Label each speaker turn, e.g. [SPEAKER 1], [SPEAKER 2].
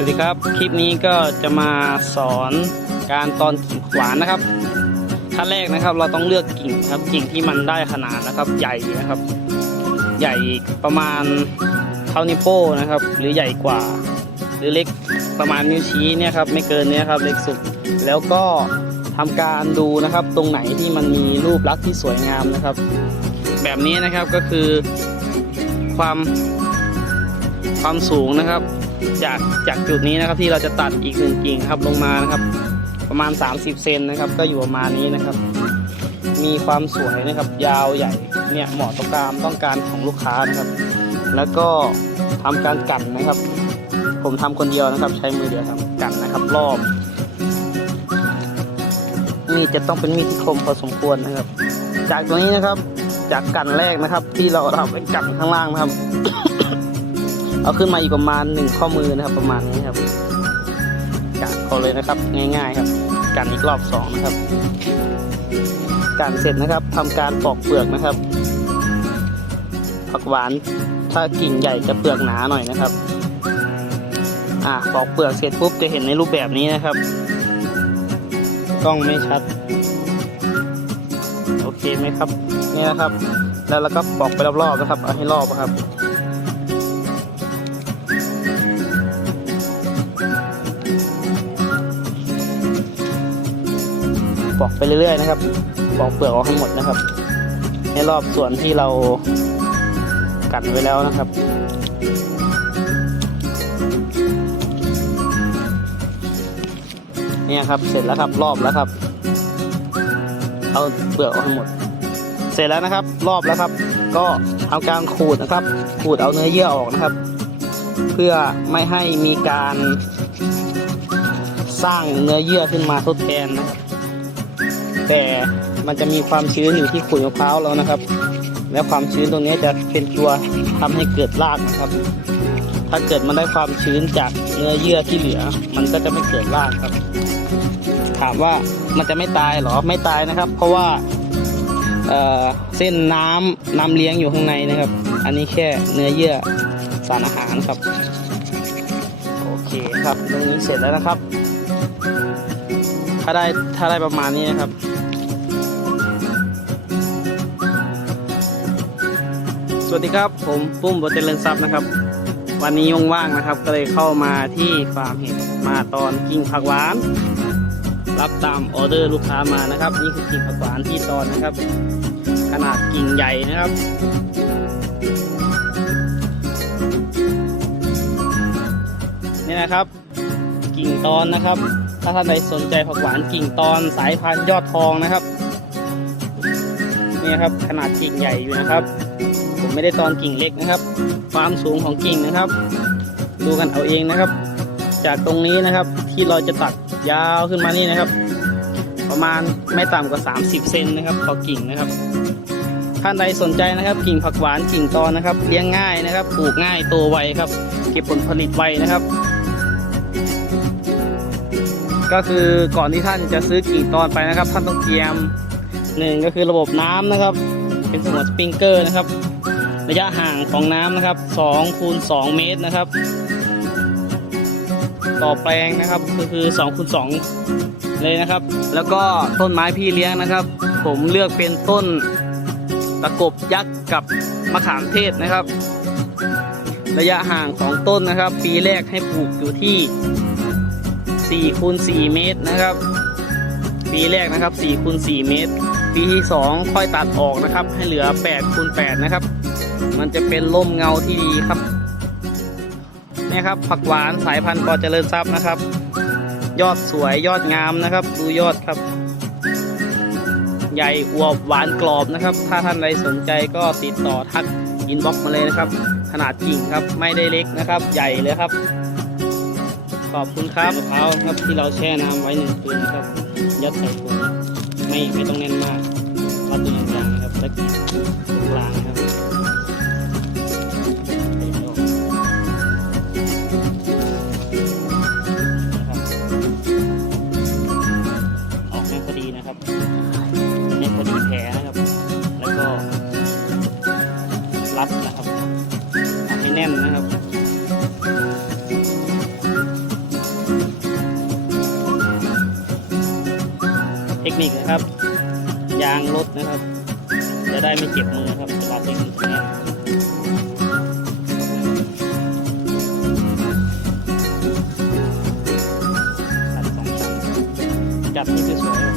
[SPEAKER 1] วัสดีครับ คลิปนี้ก็จะมาสอนการตอนกิ่งหวานนะครับ ขั้นแรกนะครับเราต้องเลือกกิ่งครับกิ่งที่มันได้ขนาดนะครับ ใหญ่นะครับ ใหญ่ประมาณเท่านิ้วโป้งนะครับ หรือใหญ่กว่า หรือเล็กประมาณนิ้วชี้เนี่ยครับไม่เกินเนี้ยครับเล็กสุด แล้วก็ทำการดูนะครับ ตรงไหนที่มันมีรูปลักษณ์ที่สวยงามนะครับ แบบนี้นะครับก็คือความความสูงนะครับ จากจากจุดนี้นะครับที่เราจะตัดอีกหนึ่งกิ่งครับลงมานะครับ ประมาณ 30 เซนนะครับ ก็อยู่ประมาณนี้นะครับ มีความสวยนะครับ ยาวใหญ่เนี่ยเหมาะต่อการต้องการของลูกค้านะครับ แล้วก็ทำการกั่นนะครับ ผมทำคนเดียวนะครับ ใช้มือเดียวทำกั่นนะครับ รอบ มีดจะต้องเป็นมีดที่คมพอสมควรนะครับ จากตรงนี้นะครับ จากกันแรกนะครับ ที่เราทำเป็นกันข้างล่างนะครับ เอาขึ้นมาอีกประมาณหนึ่งข้อมือนะครับ ประมาณนี้ครับกันเขาเลยนะครับ ง่ายๆครับกันอีกรอบสองนะครับกันเสร็จนะครับทำการปอกเปลือกนะครับ ผักหวานถ้ากิ่งใหญ่จะเปลือกหนาหน่อยนะครับ อ่าปอกเปลือกเสร็จปุ๊บจะเห็นในรูปแบบนี้นะครับกล้องไม่ชัด โอเคไหมครับ นี่นะครับ แล้วเราก็ปอกไปรอบๆนะครับ เอาให้รอบนะครับ ปอกไปเรื่อยๆนะครับปอกเปลือกออกให้หมดนะครับให้รอบส่วนที่เรากันไว้แล้วนะครับเนี่ยครับเสร็จแล้วครับรอบแล้วครับ เอาเปลือกออกให้หมด เสร็จแล้วนะครับ รอบแล้วครับ ก็เอาการขูดนะครับ ขูดเอาเนื้อเยื่อออกนะครับ เพื่อไม่ให้มีการสร้างเนื้อเยื่อขึ้นมาทดแทนนะครับ แต่มันจะมีความชื้นอยู่ที่ขุยมะพร้าวแล้วนะครับ และความชื้นตรงนี้จะเป็นตัวทำให้เกิดรากนะครับ ถ้าเกิดมันได้ความชื้นจากเนื้อเยื่อที่เหลือ มันก็จะไม่เกิดรากครับ ถามว่ามันจะไม่ตายหรอไม่ตายนะครับ เพราะว่าเเส้นน้ำน้ำเลี้ยงอยู่ข้างในนะครับ อันนี้แค่เนื้อเยื่อสารอาหารครับโอเคครับตรงนี้เสร็จแล้วนะครับ ถ้าได้ถ้าได้ประมาณนี้นะครับ สวัสดีครับ ผมปุ้มบเจริญทรัพย์นะครับ วันนี้ว่างๆนะครับ ก็เลยเข้ามาที่ฟาร์มเห็ดมาตอนกิ่งผักหวาน รับตามออเดอร์ลูกค้ามานะครับ นี่คือกิ่งผักหวานที่ตอนนะครับ ขนาดกิ่งใหญ่นะครับนี่นะครับ กิ่งตอนนะครับ ถ้าท่านใดสนใจผักหวานกิ่งตอนสายพันธุ์ยอดทองนะครับนี่ครับขนาดกิ่งใหญ่อยู่นะครับ ไม่ได้ตอนกิ่งเล็กนะครับ ความสูงของกิ่งนะครับ ดูกันเอาเองนะครับ จากตรงนี้นะครับที่เราจะตัดยาวขึ้นมานี่นะครับ ประมาณไม่ต่ำกว่า 30 เซนนะครับต่อกิ่งนะครับท่านใดสนใจนะครับ กิ่งผักหวานกิ่งตอนนะครับเลี้ยงง่ายนะครับปลูกง่ายโตไวครับ เก็บผลผลิตไวนะครับ ก็คือก่อนที่ท่านจะซื้อกิ่งตอนไปนะครับ ท่านต้องเตรียมหนึ่งก็คือระบบน้ำนะครับ เป็นสมวนสปริงเกอร์นะครับ ระยะห่างของน้ำนะครับ2คูณ2เมตรนะครับ ต่อแปลงนะครับก็คือ2คูณ2เลยนะครับ แล้วก็ต้นไม้พี่เลี้ยงนะครับ ผมเลือกเป็นต้นตะกบยักษ์กับมะขามเทศนะครับ ระยะห่างของต้นนะครับ ปีแรกให้ปลูกอยู่ที่4คูณ4เมตรนะครับ ปีแรกนะครับ4คูณ4เมตร ปีที่ 2 ค่อยตัดออกนะครับ ให้เหลือ8คูณ8นะครับ มันจะเป็นร่มเงาที่ดีครับนี่ครับ ผักหวานสายพันธุ์ปอเจริญทรัพย์นะครับ ยอดสวยยอดงามนะครับ ดูยอดครับ ใหญ่อวบหวานกรอบนะครับ ถ้าท่านใดสนใจก็ติดต่อทักอินบ็อกมาเลยนะครับ ขนาดกิ่งครับไม่ได้เล็กนะครับ ใหญ่เลยครับ ขอบคุณครับมะพร้าวครับที่เราแช่น้ำไว้หนึ่งคืนนะครับ ยัดใส่ถุงไม่ไม่ต้องแน่นมากวัดตัวอย่างนะครับและตรงกลางครับ นะครับ เทคนิคนะครับ ยางรถนะครับ จะได้ไม่เจ็บมือครับเวลาที่ทำงานจับนี่คือสวย